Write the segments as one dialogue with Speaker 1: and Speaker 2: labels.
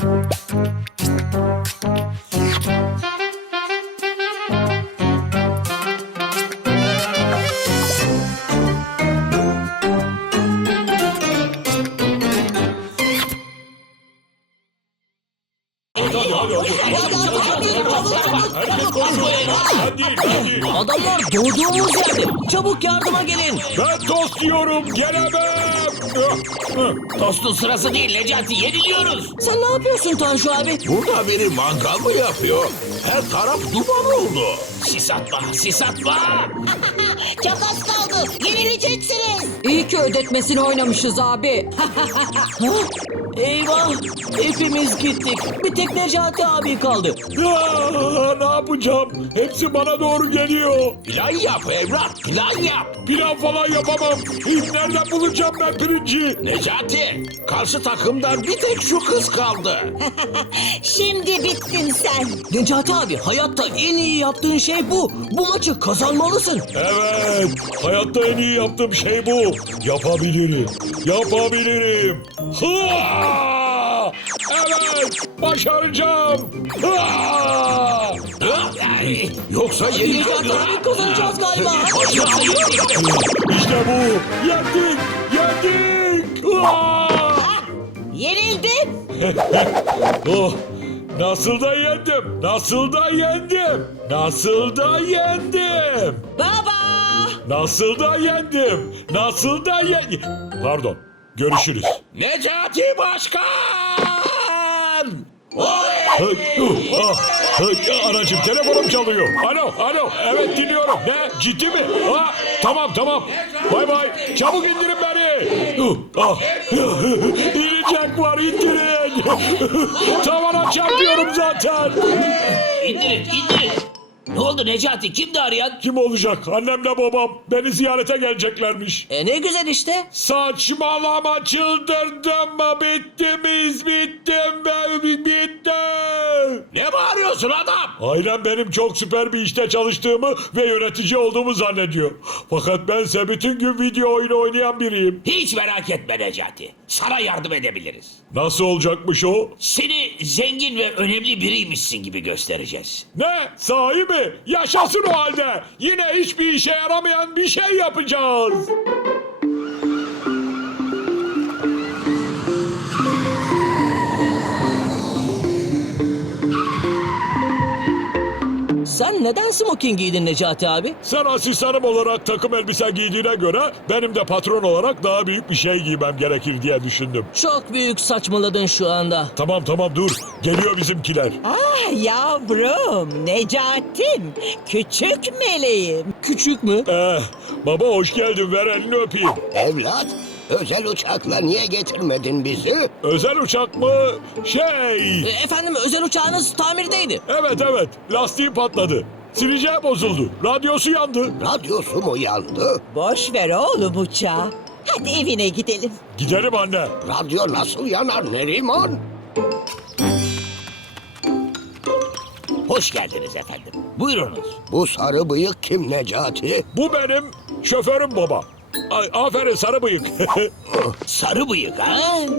Speaker 1: Adamlar doğduğumuz yerde. Çabuk yardıma gelin.
Speaker 2: Ben tost yiyorum, gelemem.
Speaker 3: Tostun sırası değil Necati, yeniliyoruz.
Speaker 1: Sen ne yapıyorsun Tanju abi?
Speaker 4: Burada biri mangal mı yapıyor? Her taraf duman oldu.
Speaker 3: Sis atma, sis atma.
Speaker 5: Çok az kaldı. Yenileceksiniz.
Speaker 1: İyi ki ödetmesini oynamışız abi. Eyvah! Hepimiz gittik. Bir tek Necati abi kaldı.
Speaker 2: Ne yapacağım? Hepsi bana doğru geliyor.
Speaker 4: Plan yap evlat, plan yap.
Speaker 2: Pilav falan yapamam. Nereden bulacağım ben pirinci?
Speaker 4: Necati, karşı takımdan bir tek şu kız kaldı.
Speaker 5: Şimdi bittin sen.
Speaker 1: Necati abi, hayatta en iyi yaptığın şey bu. Bu maçı kazanmalısın.
Speaker 2: Evet, hayatta en iyi yaptığım şey bu. Yapabilirim, yapabilirim. Hıa! Evet, başaracağım. Hıa!
Speaker 4: Yoksa yenildik.
Speaker 1: Necati abi kazanacağız galiba.
Speaker 2: İşte bu. Yendik, yendik. Hıa!
Speaker 5: Yenildin.
Speaker 2: Oh, nasıl da yendim, nasıl da yendim, nasıl da yendim.
Speaker 5: Baba.
Speaker 2: Nasıl da yendim, nasıl da yendim. Pardon, görüşürüz.
Speaker 4: Necati Başkan!
Speaker 2: Anacığım telefonum çalıyor. Alo, evet dinliyorum. Ne, ciddi mi? Tamam. Bay bay, çabuk indirin beni. İnecek var, indirin. Tavana çarpıyorum zaten.
Speaker 3: İndirin. Ne oldu Necati? Kimdi arayan?
Speaker 2: Kim olacak? Annemle babam. Beni ziyarete geleceklermiş.
Speaker 1: Ne güzel işte.
Speaker 2: Saçmalama, çıldırdım mı? Bittim ben, bittim.
Speaker 4: Ne bağırıyorsun adam?
Speaker 2: Ailem benim çok süper bir işte çalıştığımı ve yönetici olduğumu zannediyor. Fakat bense bütün gün video oyunu oynayan biriyim.
Speaker 3: Hiç merak etme Necati. Sana yardım edebiliriz.
Speaker 2: Nasıl olacakmış o?
Speaker 3: Seni zengin ve önemli biriymişsin gibi göstereceğiz.
Speaker 2: Ne? Sahi mi? Yaşasın o halde. Yine hiçbir işe yaramayan bir şey yapacağız.
Speaker 1: Sen neden smoking giydin Necati abi?
Speaker 2: Sen asistanım olarak takım elbise giydiğine göre benim de patron olarak daha büyük bir şey giymem gerekir diye düşündüm.
Speaker 1: Çok büyük saçmaladın şu anda.
Speaker 2: Tamam dur. Geliyor bizimkiler.
Speaker 5: Ah yavrum. Necatim. Küçük meleğim.
Speaker 1: Küçük mü?
Speaker 2: Baba hoş geldin, ver elini öpeyim.
Speaker 6: Evlat, özel uçakla niye getirmedin bizi?
Speaker 2: Özel uçak mı?
Speaker 1: Efendim özel uçağınız tamirdeydi.
Speaker 2: Evet. Lastiği patladı. Sileceği bozuldu. Radyosu yandı.
Speaker 6: Radyosu mu yandı?
Speaker 5: Boş ver oğlum uçağı. Hadi evine gidelim.
Speaker 2: Gidelim anne.
Speaker 6: Radyo nasıl yanar Neriman?
Speaker 3: Hoş geldiniz efendim. Buyurunuz.
Speaker 6: Bu sarı bıyık kim Necati?
Speaker 2: Bu benim şoförüm baba. Aferin sarı bıyık.
Speaker 3: Sarı bıyık ha?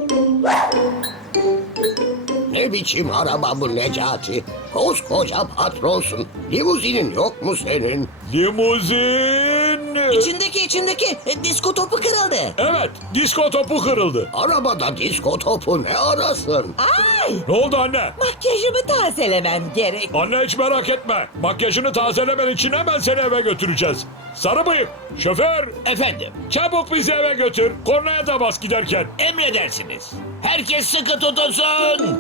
Speaker 6: Ne biçim araba bu Necati? Koskoca patronsun. Limuzinin yok mu senin?
Speaker 2: Limuzin.
Speaker 1: İçindeki disko topu kırıldı.
Speaker 2: Evet, disko topu kırıldı.
Speaker 6: Arabada disko topu ne arasın?
Speaker 2: Ne oldu anne?
Speaker 5: Makyajımı tazelemem gerek.
Speaker 2: Anne hiç merak etme. Makyajını tazelemen için hemen seni eve götüreceğiz. Sarı bıyık, şoför,
Speaker 3: Efendim,
Speaker 2: çabuk bizi eve götür. Kornaya da bas giderken.
Speaker 3: emredersiniz. Herkes sıkı tutulsun.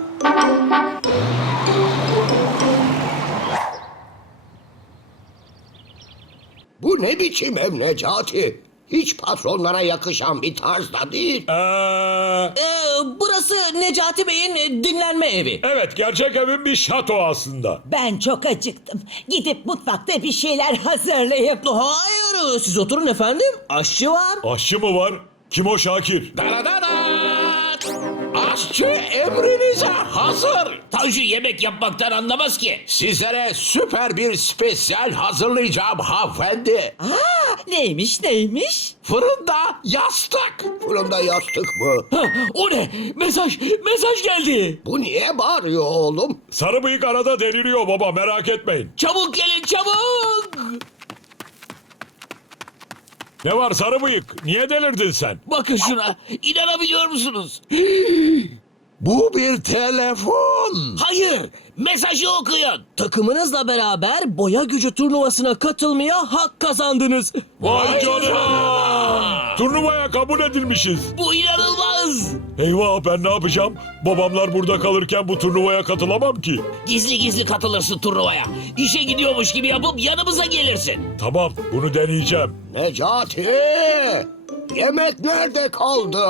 Speaker 6: Bu ne biçim ev Necati? Hiç patronlara yakışan bir tarzda değil.
Speaker 1: Burası Necati Bey'in dinlenme evi.
Speaker 2: Evet, gerçek evin bir şato aslında.
Speaker 5: Ben çok acıktım. Gidip mutfakta bir şeyler hazırlayıp...
Speaker 1: Hayır, siz oturun efendim. Aşçı var.
Speaker 2: Aşçı mı var? Kim o Şakir?
Speaker 4: Daradadat! Aşçı emrinize hazır.
Speaker 3: Tanju yemek yapmaktan anlamaz ki.
Speaker 4: Sizlere süper bir spesyal hazırlayacağım hanımefendi.
Speaker 5: Neymiş?
Speaker 4: Fırında yastık.
Speaker 6: Fırında yastık mı?
Speaker 3: Ha, o ne? Mesaj geldi.
Speaker 6: Bu niye bağırıyor oğlum?
Speaker 2: Sarı bıyık arada deliriyor baba, merak etmeyin.
Speaker 3: Çabuk gelin çabuk.
Speaker 2: Ne var sarı bıyık? Niye delirdin sen?
Speaker 3: Bakın şuna. İnanabiliyor musunuz?
Speaker 4: Bu bir telefon.
Speaker 3: Hayır. Mesajı okuyun.
Speaker 1: Takımınızla beraber boya gücü turnuvasına katılmaya hak kazandınız.
Speaker 2: Vay canına! Turnuvaya kabul edilmişiz.
Speaker 3: Bu inanılmaz.
Speaker 2: Eyvah, ben ne yapacağım? Babamlar burada kalırken bu turnuvaya katılamam ki.
Speaker 3: Gizli gizli katılırsın turnuvaya. İşe gidiyormuş gibi yapıp yanımıza gelirsin.
Speaker 2: Tamam, bunu deneyeceğim.
Speaker 6: Necati! Yemek nerede kaldı?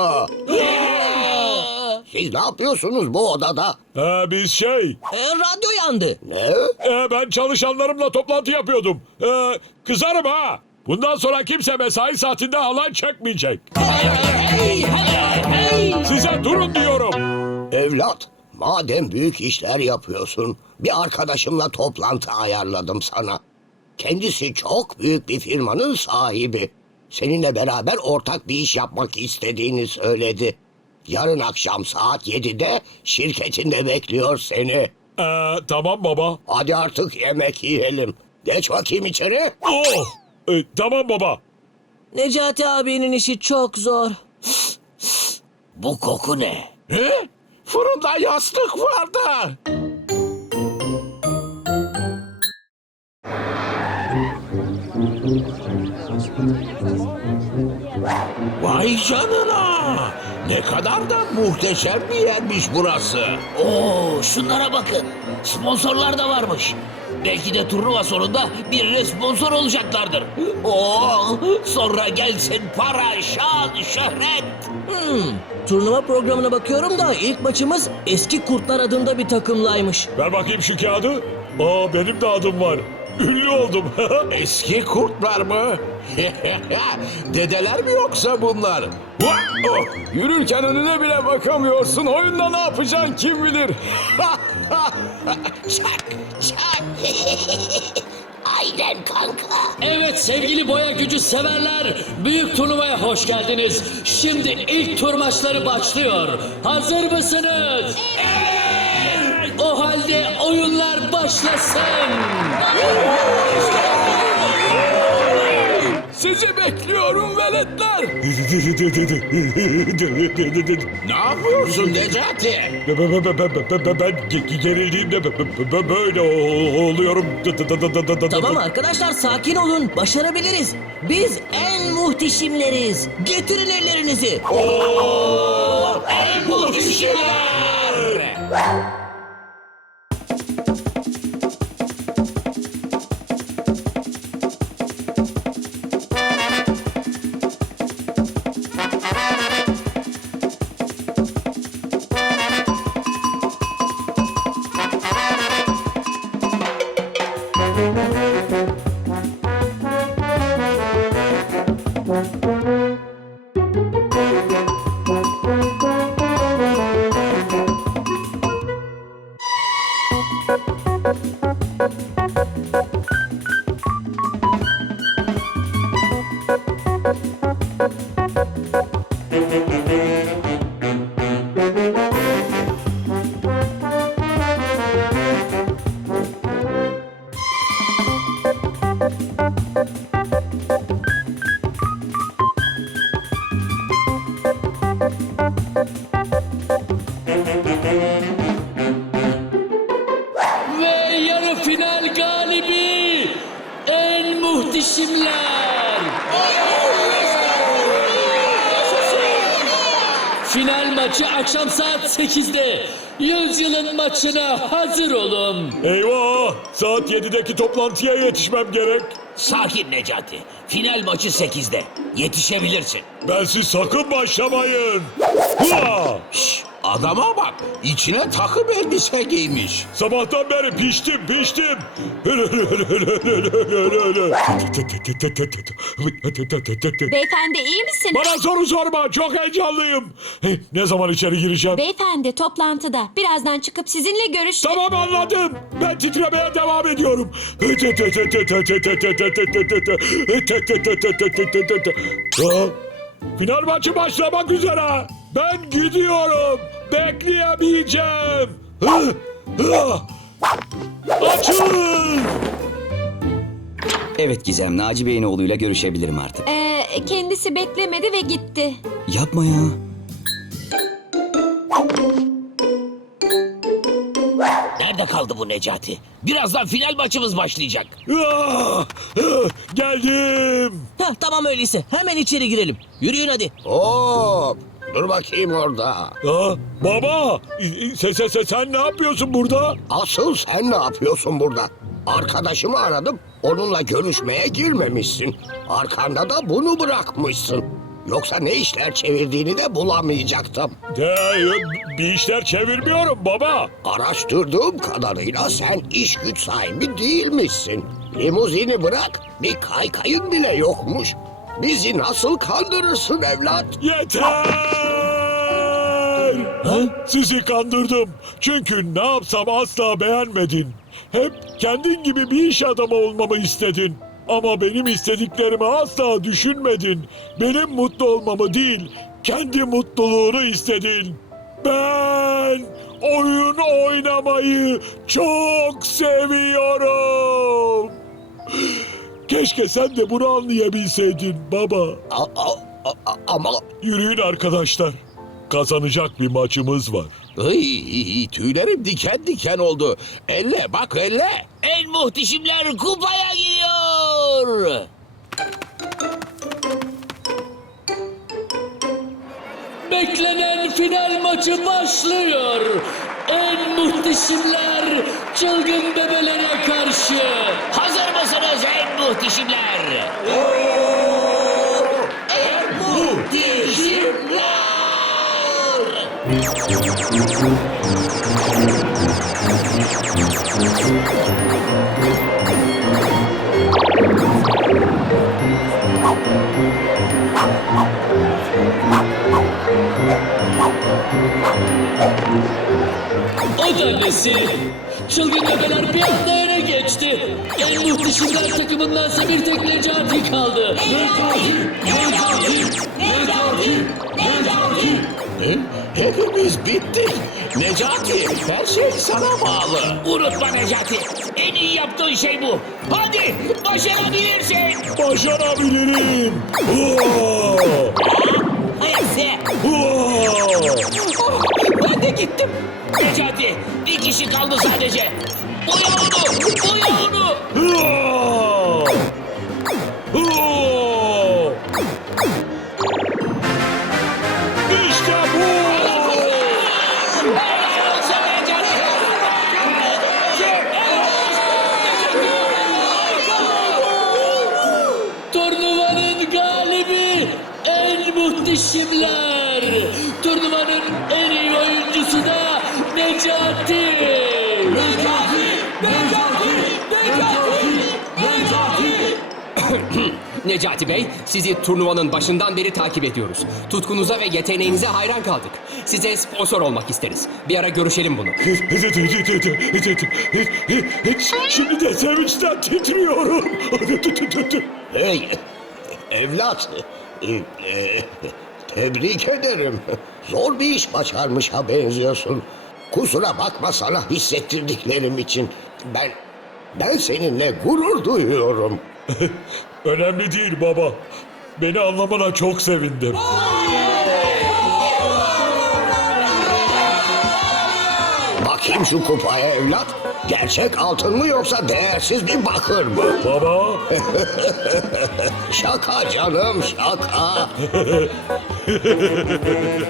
Speaker 6: Siz ne yapıyorsunuz bu odada?
Speaker 2: Biz
Speaker 1: Radyo yandı.
Speaker 6: Ne?
Speaker 2: ben çalışanlarımla toplantı yapıyordum. Kızarım ha. Bundan sonra kimse mesai saatinde halay çekmeyecek. Size durun diyorum.
Speaker 6: Evlat, madem büyük işler yapıyorsun, bir arkadaşımla toplantı ayarladım sana. Kendisi çok büyük bir firmanın sahibi. Seninle beraber ortak bir iş yapmak istediğini söyledi. Yarın akşam saat 7'de şirketinde bekliyor seni.
Speaker 2: Tamam baba.
Speaker 6: Hadi artık yemek yiyelim. Geç bakayım içeri.
Speaker 2: Oh! Tamam baba.
Speaker 1: Necati abinin işi çok zor.
Speaker 3: Bu koku ne?
Speaker 4: He? Fırında yastık vardı. Vay canına. Ne kadar da muhteşem bir yermiş burası.
Speaker 3: Oo, şunlara bakın. Sponsorlar da varmış. Belki de turnuva sonunda birine sponsor olacaklardır. Oo, sonra gelsin para, şan, şöhret.
Speaker 1: Turnuva programına bakıyorum da ilk maçımız Eski Kurtlar adında bir takımlaymış.
Speaker 2: Ver bakayım şu kağıdı. Benim de adım var. Ünlü oldum.
Speaker 4: Eski kurtlar mı? Dedeler mi yoksa bunlar?
Speaker 7: Yürürken önüne bile bakamıyorsun. Oyunda ne yapacaksın kim bilir.
Speaker 6: Çak, çak. Aynen kanka.
Speaker 8: Evet sevgili boya gücü severler, büyük turnuvaya hoş geldiniz. Şimdi ilk tur maçları başlıyor. Hazır mısınız? Evet! O halde oyunlar başlasın.
Speaker 7: Sizi bekliyorum veletler.
Speaker 4: Ne yapıyorsun Necati?
Speaker 2: Ben gerildiğimde böyle oluyorum.
Speaker 1: Tamam arkadaşlar, sakin olun. Başarabiliriz. Biz en muhteşimleriz. Getirin ellerinizi.
Speaker 3: En muhteşemler.
Speaker 8: Ve yarı final galibi en muhteşimler. Final maçı akşam saat 8'de. Yüzyılın maçına hazır olun.
Speaker 2: Eyvah! Saat 7'deki toplantıya yetişmem gerek.
Speaker 3: Sakin Necati. Final maçı 8'de. Yetişebilirsin.
Speaker 2: Bensiz sakın başlamayın. Hua!
Speaker 3: Şş,
Speaker 4: Adama bak, içine takım elbise giymiş.
Speaker 2: Sabahtan beri piştim.
Speaker 9: Beyefendi iyi misiniz?
Speaker 2: Bana soru sorma, çok heyecanlıyım. Ne zaman içeri gireceğim?
Speaker 9: Beyefendi toplantıda. Birazdan çıkıp sizinle görüş...
Speaker 2: Tamam, anladım. Ben titremeye devam ediyorum. Final maçı başlamak üzere. Ben gidiyorum. Bekleyemeyeceğim. Açın.
Speaker 10: Evet Gizem, Naci Bey'in oğluyla görüşebilirim artık.
Speaker 9: Kendisi beklemedi ve gitti.
Speaker 10: Yapma ya.
Speaker 3: Nerede kaldı bu Necati? Birazdan final maçımız başlayacak.
Speaker 2: Geldim.
Speaker 1: Hah, tamam öyleyse hemen içeri girelim. Yürüyün hadi.
Speaker 6: Hop! Dur bakayım orada.
Speaker 2: Baba, sen ne yapıyorsun burada?
Speaker 6: Asıl sen ne yapıyorsun burada? Arkadaşımı aradım, onunla görüşmeye girmemişsin. Arkanda da bunu bırakmışsın. Yoksa ne işler çevirdiğini de bulamayacaktım.
Speaker 2: Bir işler çevirmiyorum baba.
Speaker 6: Araştırdığım kadarıyla sen iş güç sahibi değilmişsin. Limuzini bırak, bir kaykayın bile yokmuş. Bizi nasıl kandırırsın evlat?
Speaker 2: Yeter! Sizi kandırdım. Çünkü ne yapsam asla beğenmedin. Hep kendin gibi bir iş adamı olmamı istedin. Ama benim istediklerimi asla düşünmedin. Benim mutlu olmamı değil, kendi mutluluğunu istedin. Ben oyun oynamayı çok seviyorum. Keşke sen de bunu anlayabilseydin baba.
Speaker 6: Ama
Speaker 2: Yürüyün arkadaşlar. Kazanacak bir maçımız var.
Speaker 4: Ay, tüylerim diken diken oldu. Elle bak, elle.
Speaker 3: En muhteşemler kupaya gidiyor.
Speaker 8: Beklenen final maçı başlıyor. En muhteşemler çılgın bebelere karşı.
Speaker 3: Hazır mısınız en muhteşemler?
Speaker 8: O da nesi? Çılgın bebeler bir anda öne geçti. En muhteşemler takımındansa bir tek Necati kaldı.
Speaker 4: Hepimiz bittik. Necati, her şey sana bağlı.
Speaker 3: Unutma Necati. En iyi yaptığın şey bu. Hadi başarabilirsin.
Speaker 2: Başarabilirim.
Speaker 5: Hayırlısı. Ben de gittim.
Speaker 3: Necati, bir kişi kaldı sadece. Boya onu.
Speaker 2: İşte bu.
Speaker 8: Turnuvanın galibi en muhteşemler. Turnuvanın en iyi oyuncusu da Necati.
Speaker 11: Necati Bey, sizi turnuvanın başından beri takip ediyoruz. Tutkunuza ve yeteneğinize hayran kaldık. Size sponsor olmak isteriz. Bir ara görüşelim bunu.
Speaker 2: Şimdi de sevinçten titriyorum.
Speaker 6: hey, evlat, tebrik ederim. Zor bir iş başarmışa benziyorsun. Kusura bakma sana hissettirdiklerim için. Ben seninle gurur duyuyorum.
Speaker 2: Önemli değil baba. Beni anlamana çok sevindim.
Speaker 6: Bakayım şu kupaya evlat. Gerçek altın mı yoksa değersiz bir bakır mı?
Speaker 2: Baba.
Speaker 6: Şaka canım, şaka.